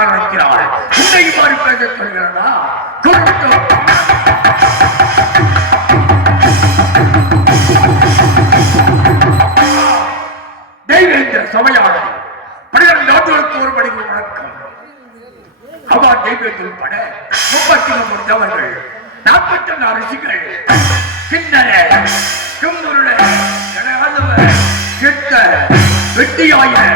உன்னை மாறி பேச சொல்கிறதா? தெய்வேந்திர சபையாளர் பன்னிரண்டு ஆண்டுகளுக்கு ஒரு மணிக்கு வணக்கம். அவா தெய்வத்தில் பட முப்பத்தி மூன்று தேவர்கள் நாற்பத்தி ஒன்று ரிஷிகள் கிண்ணற கும்புருட கனகதவ சித்த வெட்டியாயின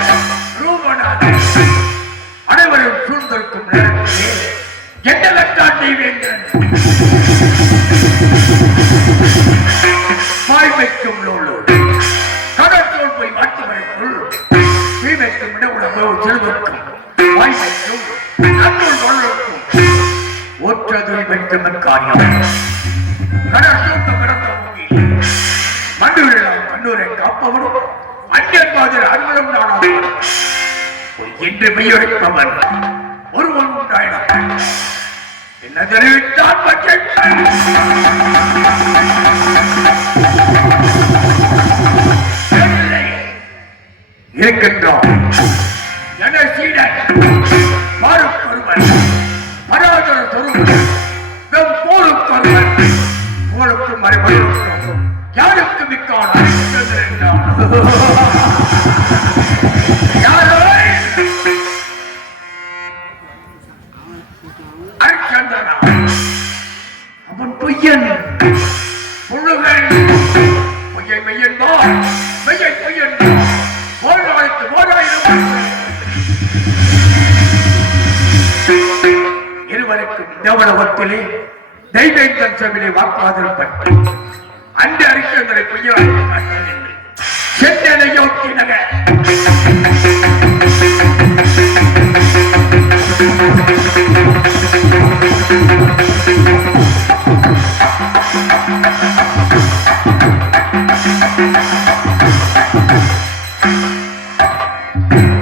காரியம் பிறந்த பூமியில் மண்டுவிழாம் கண்ணூரை காப்பவனும் என்று ஒருவன் உண்டாயினான் என்ன தெரிவித்தான் இருக்கின்றோம் என சீடன் மாறுக்கொருவன் பராதர சொருவன் வெம் போருக்கொருவன் போருக்கு மறுபடியும் யாருக்கு மிக்கான யாரோ? அரிச்சந்திரனா. அவன் பொய்யன். புழுகன் பொய்யை மெய்யன் மெய்யை பொய்யன் ஓர் நாளைக்கு போராயிரம் இருவருக்கும் தேவலோகத்திலே தெய்வேந்தன் சபையிலே வாக்குவாதிருப்பட்டு அந்த அரிச்சந்திரை பொய்யாளி காட்டினேன் சென்னனை யோக்கினக ஹரிச்சந்திரன்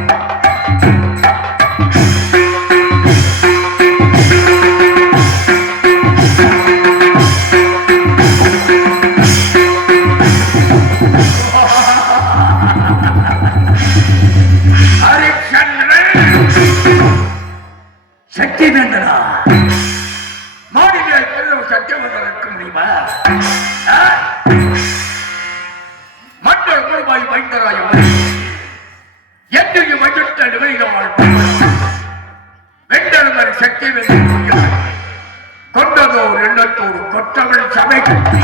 வைந்தராய் எத்தனை வஜுத்த நிகழ்கள் வெண்டருமர் சக்தி வேந்தன் கொண்டதோர் எண்ணத்தோடு கொற்றவள் சபை. கண்டே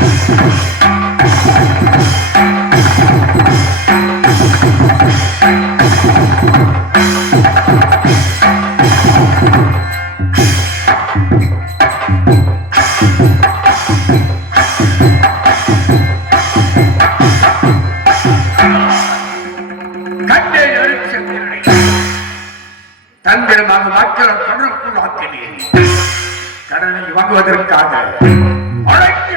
வாங்குவதற்காக அழைத்து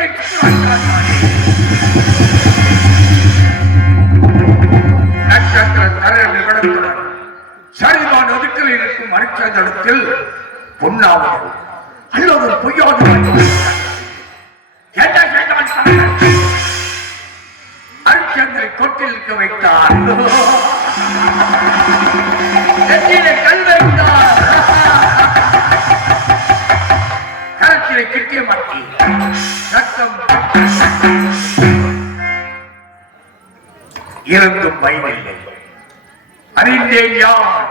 நட்சத்திர தரையில் விடத்துடன் சரிவான ஒதுக்கில் இருக்கும் அரிச்சந்திரத்தில் பொன்னாவது. அல்லது பொய்யாவது பொய்யாது அரிச்சந்திரை கொட்டில் இருக்க வைத்தார். கிட்டிய மாட்டி. ரத்தம் இருந்தும் பயனில்லை. அறிந்தேன் யார்?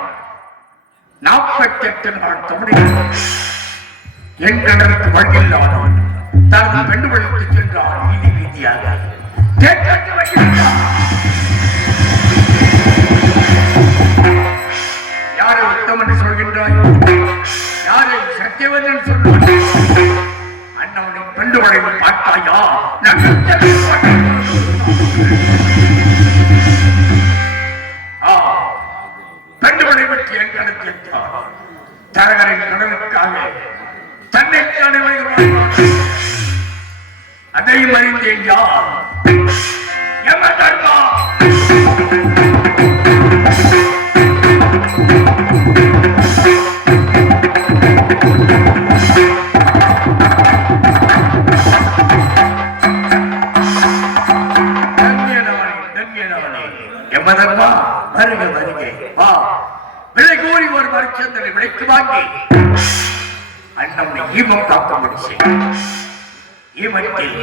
நாற்பத்தெட்டு நாள் தமிழில் எங்களுக்கு வழியில்லாதவன். தனது பெண்டுகளுக்கு சென்றார் நீதி ரீதியாக கேட்கட்டு வைக்கிறார் யாரை உத்தமன் சொல்கின்றாய்? யாரை சத்தியவன் என்று சொல்வாய் அண்ணவனை பார்த்தாயா நகர்த்தவே பற்றி எங்களுக்கு கேட்டார். தரகரின் கடனுக்காக தன்னை வருகிறார் அதை அறிந்தேன் யார்? யம தர்மா ராமச்சந்திரனை விலைக்கு வாங்கி அண்ணனை ஈமம் காக்கும்படி செய் ஈமத்தில்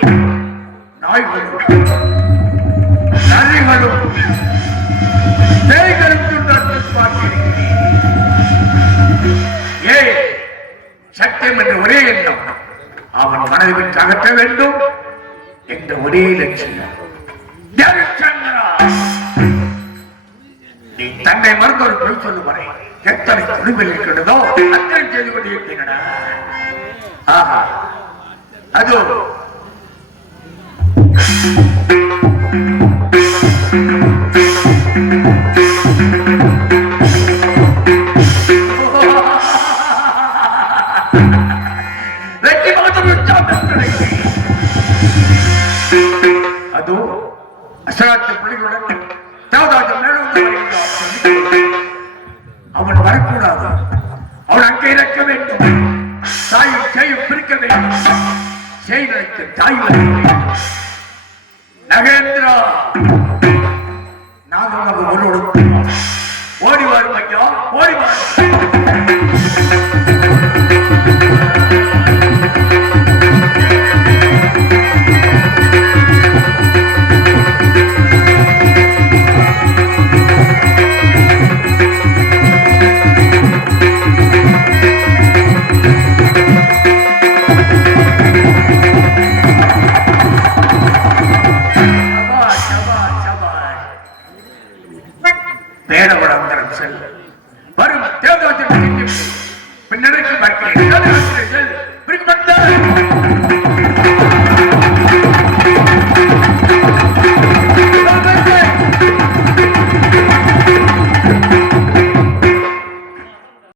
நாய்களும் நரிகளும் பேய்களும் துன்பத்தை ஏய் சத்தியம் என்ற ஒரே எண்ணம். அவன் மனதை விட்டு அகற்ற வேண்டும் என்ற ஒரே லட்சியம். தன்னை மறந்த ஒரு பொய் சொல்லுவரை எத்தனை துணிவில் இருக்கிறதோ அத்தனை செய்து கொண்டிருக்கிறடா ஆஹா. அது. வெற்றி அதோ. அசராத்த பிள்ளைகளுடன் அவன் வரக்கூடாது. அவன் அங்கே இறக்க வேண்டும். தாயும் செய்யும் பிரிக்க வேண்டும். செய்களுக்கு தாய் வர நகேந்திரா! Bring back that.